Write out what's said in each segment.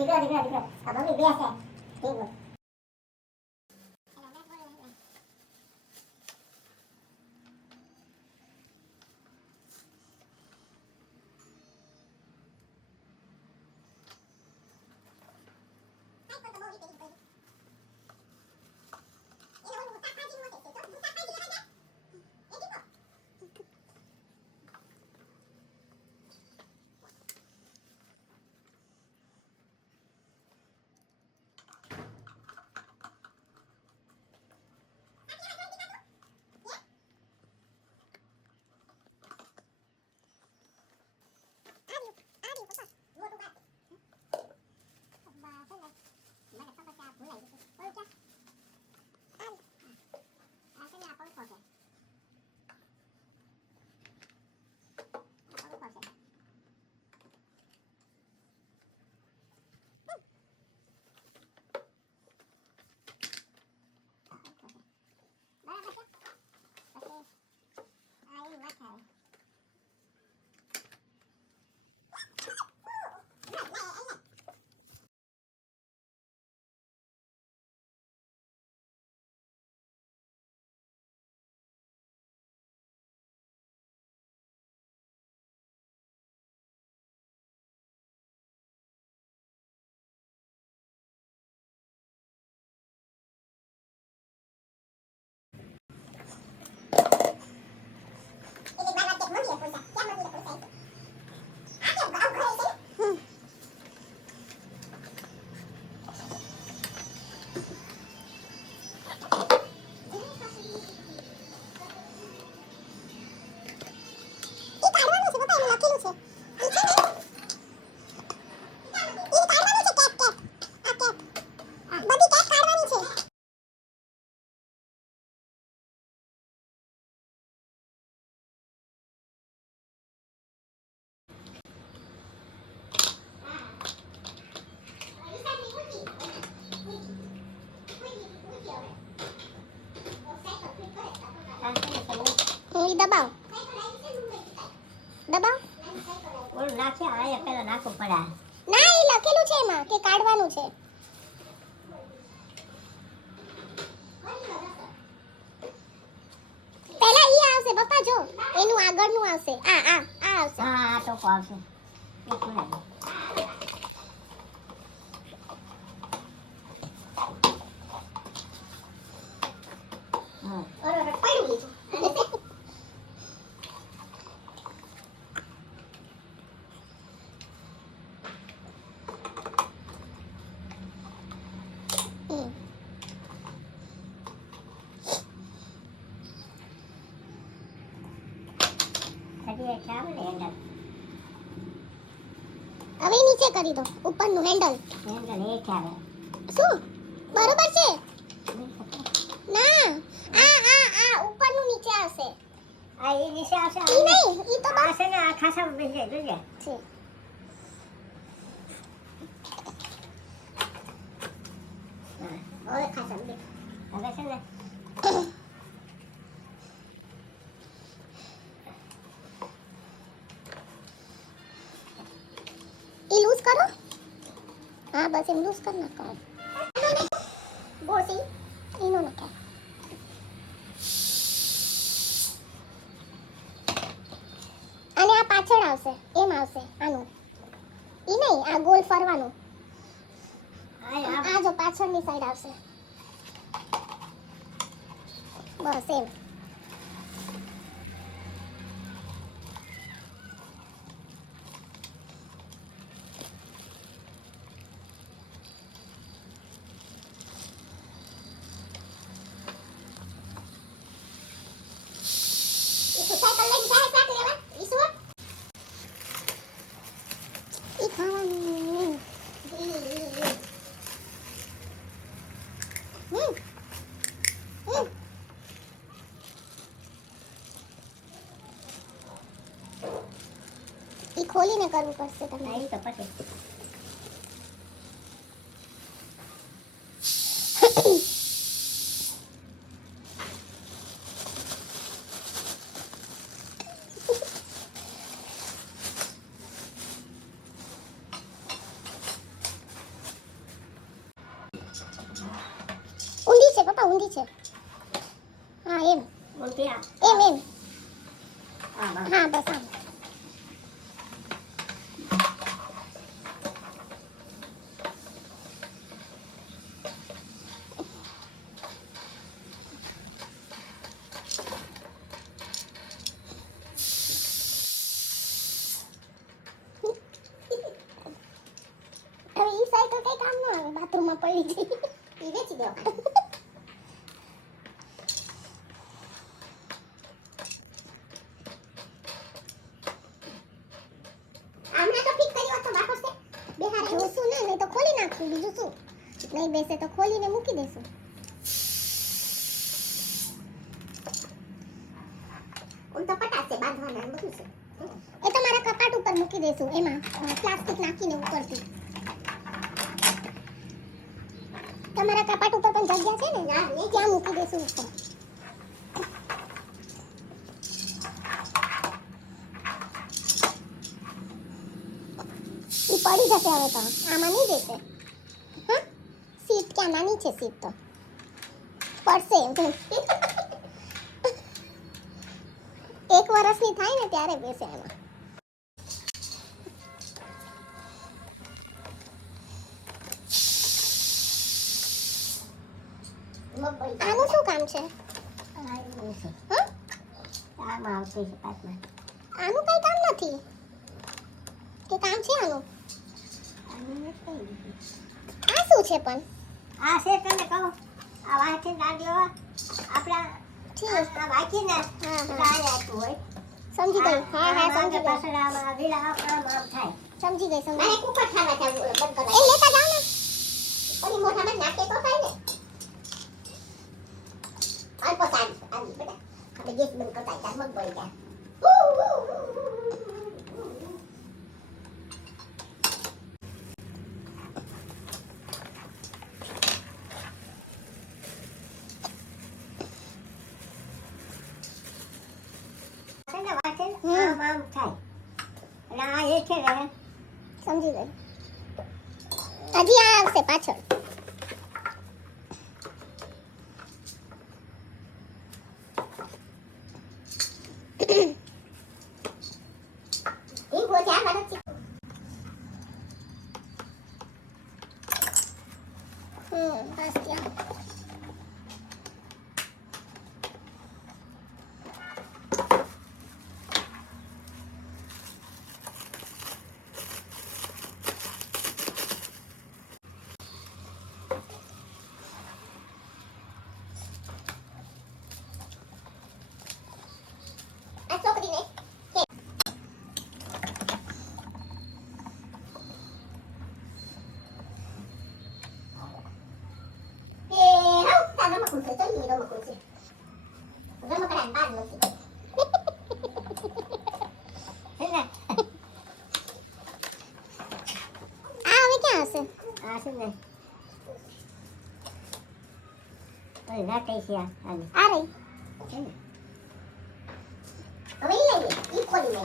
દીકરો દીકરો દીકરો આ મમ્મી બે છે દીકરો દબાવ દબાવ ઓલું નાખે આયા પેલા નાખો પડ્યા ના એ લખેલું છે એમાં કે કાઢવાનું છે પેલા ઈ આવશે પપ્પા જો એનું આગળનું આવશે આ આવશે હા તો આવશે એક મિનિટ ઓરે પડ્યું લીધું હવે નીચે કરી દો ઉપરનું હેન્ડલ એ ચાલે શું બરોબર છે ના આ ઉપરનું નીચે આવશે આ એ નીચે આવશે ઈ નહીં ઈ તો બસ ને આ ખાસા બેસે જોજે છે ઓય ખાસા બે હવે છે ને ઈ લૂઝ કરો હા બસ એમ લૂઝ કર નાખો બોસી ઈનો નાખે અને આ પાછળ આવશે એમ આવશે આનું ઈ નહીં આ ગોલ ફરવાનું આ જો પાછળની સાઈડ આવશે બસ એમ ખોલીને કરવું પડશે તમને તો પછી ઊંધી છે. હા એમ ઊંધી આ એમ આ બસ. હા બસ આમ. હવે ઈ સાઈડ તો કઈ કામ ન આવે, બાથરૂમમાં પડી ગઈ. ઈ વેચી દો. આમને તો ફિટ કર્યો તો બાકો છે. બેહારે જોશું ને, નહીં તો ખોલી નાખશું, બીજું શું. નહીં બેસે તો ખોલીને મૂકી દેશું. ઉન તો પટાશે બાંધવાના ને બધું છે. એ તો મારા કપાટ ઉપર મૂકી દેશું, એમાં પ્લાસ્ટિક નાખીને ઉપરથી. તમારા કપાટ ઉપર પણ જગ્યા છે ને, ત્યાં મૂકી દેશું ઉપર. ઈ પડી જશે હવે તો, આમાં નહીં દેશે. હા સીટ ક્યાં નાની છે, સીટ તો પડશે. એક વર્ષની થાય ને ત્યારે બેસે એમાં. આનું શું કામ છે? હા? આમાં આવશે પાછમાં. આનું કઈ કામ નથી કે કામ છે આનું? આ શું છે પણ? આ છે તને કહું, આ વાંચી દાંડીઓ આપણા આ વાંચી ને હા ગાય આતું હોય. સમજી ગઈ. હા હા સમજી ગઈ. પાછળ આમાં વીરા આમ થાય. સમજી ગઈ સમજી ગઈ. કુકર ખાવા ચાલુ બંધ કરવા. એ લેતા જાવ ને. ઓલી મોઢામાં નાખે તો થાય ને. અલ્પ સાંજ આવી બેટા. આપણે ગેસ બંધ કરતા હતા, મગ બળી ગયા. ને વાંચે આમ આમ થાય. એટલે આ એ છે ને સમજી ગઈ. હજી આ આવશે પાછળ. બસ ત્યાં. આ છોકરીને આ છે ને ઓય નાટે છે આને આ રહી. છે ને હવે ઈ લઈએ, ઈ ખોલી લે.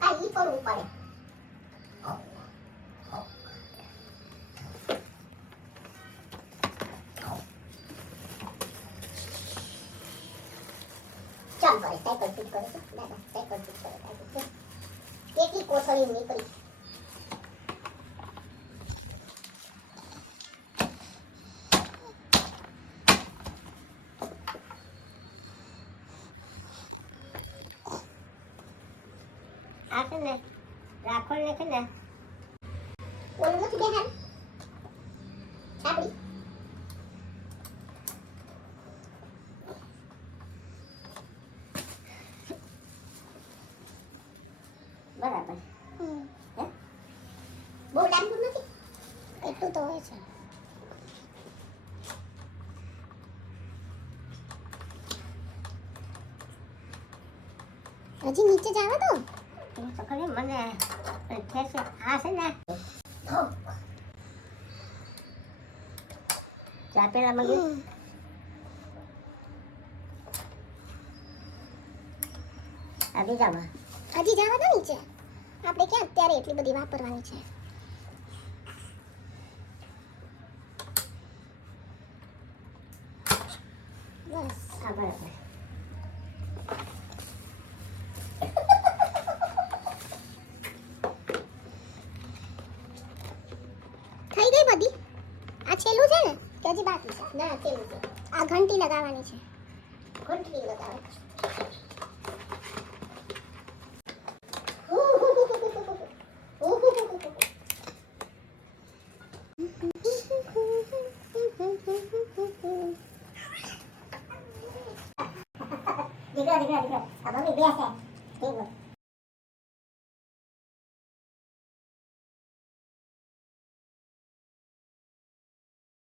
આ ઈ કરવું પડે. ચાલ કરે સાયકલ ફિટ કરે છે. દાદા સાયકલ ફિટ કરે છે. કેટલી કોથળી નીકળી. આ છે ને રાખોડ ને છે ને ઓલું નથી બેહાર છાપડી. બરાબર. હે બહુ લાંબુ નથી, એટલું તો હોય છે. હજી નીચે જાવા દો. એ તો ખરી મને ઠેસે આ છે ને ચા પેલા મગી આ બીજામાં હજી જવા દો નીચે. આપણે ક્યાં અત્યારે એટલી બધી વાપરવાની છે. બસ આ બરાબર. થઈ ગઈ બધી. આ છેલ્લું છે ને કે હજી બાકી છે? ના છેલ્લું છે. આ ઘંટી લગાવવાની છે. ઘંટડી લગાવે. દીકરો. આ મમ્મી બેસે. દીકરો.